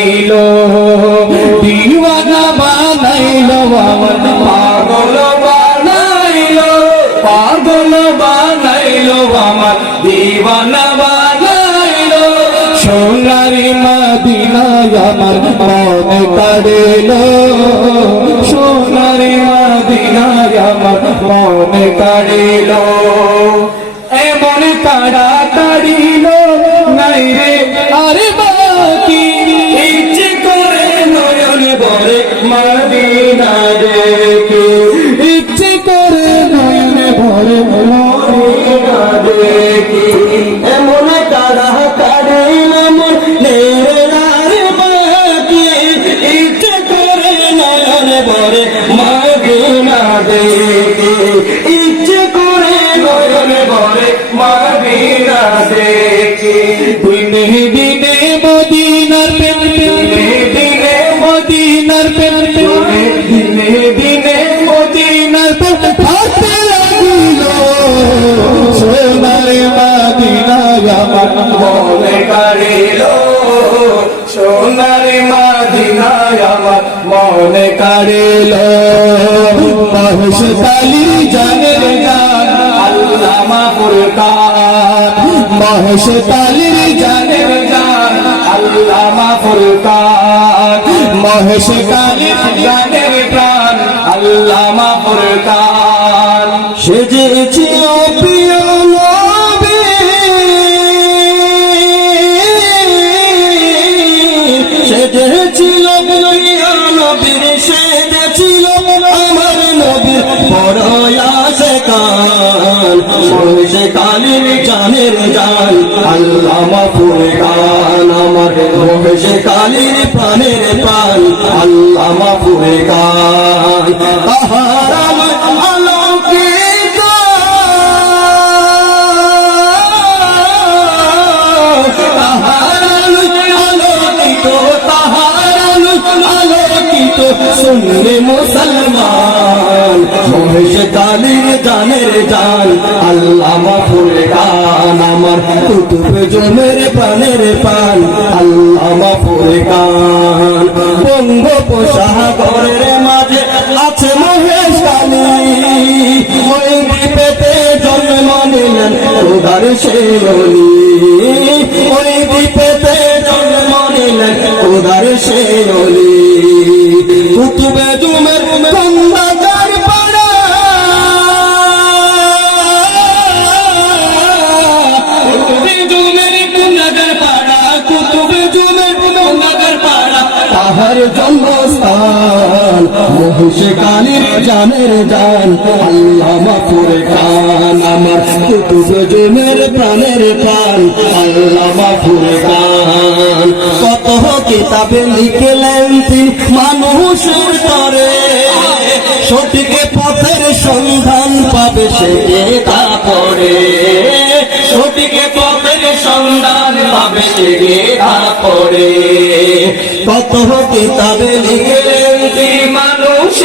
কাঁদিল দিওয়ানা বানাইলো আমার পাগল বানাইলো। পাগল বানাইলো আমার দিওয়ানা বানাইলো। সোনারি মদিনায় আমার মনে কাড়িল সোনারি মদিনায় আমার মনে কাড়িল এমন কাড়া মদিনা দেখে দিনে দিনে মদিনার প্রেম দিনে দিনে মদিনার প্রেম দিনে দিনে মদিনার প্রেম। হাতে লাগিল সোনার আমার মনে সোনার আমার মনে কাড়িল মহেশ কালী মহেশ কালীর জানের গান আল্লামা ফুরকান। মহেশ কালীর গানের প্রাণ আল্লামা ফুরকান। সেজেছি প্রিয় নবী। সেজেছিল প্রিয় নবীর সেজেছিল বড় আসে কান সে কালের জানের জান আল্লাহ মাফুরে গান আমার সে কালের প্রাণের তাহার আলোকিত শুনলে মুসলমান মহেশ কালীর জানের জান আমার কুতুব জমের প্রাণের প্রাণ আল্লাহ মাফুরে গান বঙ্গোপসাগরের মাঝে আছে মহেশ কালী ওই দ্বীপেতে জন্ম নিলেন। খোদার সেই ওই দ্বীপেতে জন্ম নিলেন। খোদার সেই অলি। মহিষে কালীর জানের জান আল্লাহ মাফুরে খান আমার কুতুব জমের প্রাণের প্রাণ আল্লাহ মাফুরে খান। কত কিতাবে লিখলেন তিনি মানুষের তরে, সঠিক পথের সন্ধান পাবে সে তা পড়ে সঠিক পথের সন্ধান পাবে সে তা পড়ে কত কিতাবে লিখলেন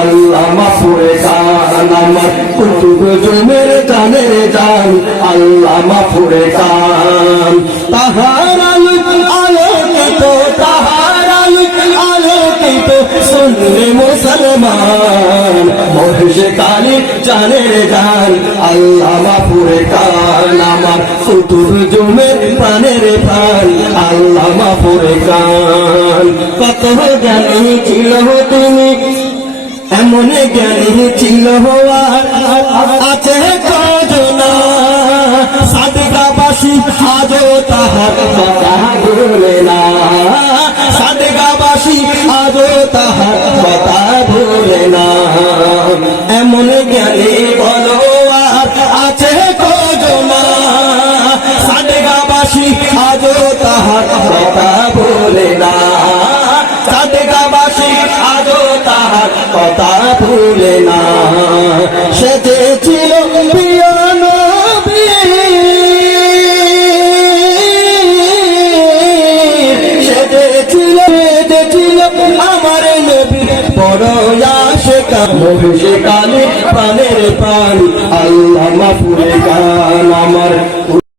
আল্লাহ মাফুরে কান আমার কুতুব জমের জানের জান, আল্লাহ মাফুরে কান তাহার আলোক আলোকিত তাহার আলোক আলোকিত শুনলে মুসলমান। মহেশে কালী জানের গান আল্লাহ মাপুরে কান আমার কুতুব জুমের প্রাণের প্রাণ, আল্লাহ মাপুরে কান কত জ্ঞানী ছিল তুমি এমন জ্ঞানী ছিল আছে সাদগাবাসী আজও তাহার কথা ভুলে না। সাদগাবাসী আজও তাহার কথা ভুলে না। এমন জ্ঞানী কথা ভুলে না। সে ছিল প্রিয় আমার সে প্রাণের প্রাণ। আল্লাহ মাপুরে গান আমার